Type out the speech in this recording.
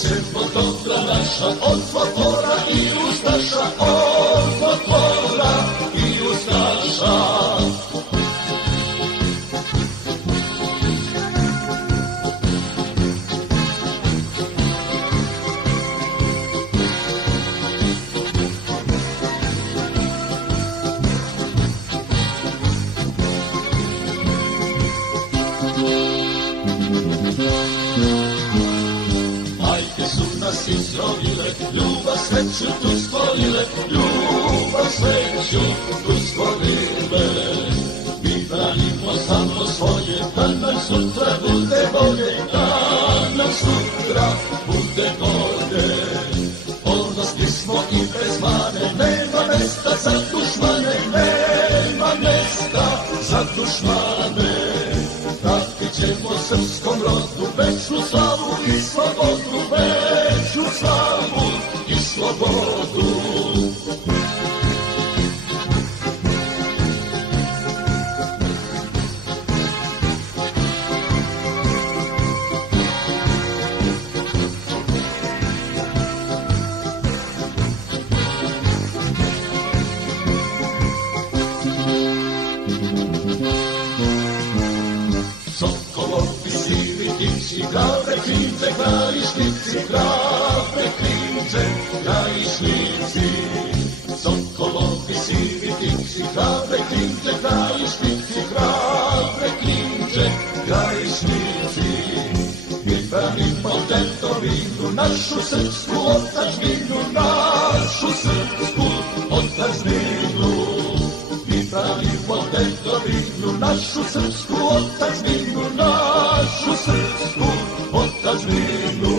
ćemo dobra naša, od folklora i ustaša, od folklora i ustaša. Izrodile, ljubav sreću tu stvorile, ljubav sreću tu stvorile. Mi branimo samo svoje, da nam sutra bude bolje, da nam sutra bude bolje. Ponosni smo i bez mane, nema mesta za dušmane, nema mesta za dušmane. Vratit ćemo srpskom rodu večnu slavu i slobodu, večnu slavu i slobodu. Hrabre klince, krajišnici, hrabre klince, krajišnici. Sokolovi, sivi ptici, hrabre klince, krajišnici, hrabre klince, krajišnici. Mi branimo tetovinu, našu srpsku otadžbinu, našu srpsku otadžbinu. Mi branimo tetovinu, našu srpsku otadžbinu, našu srpsku otadžbinu.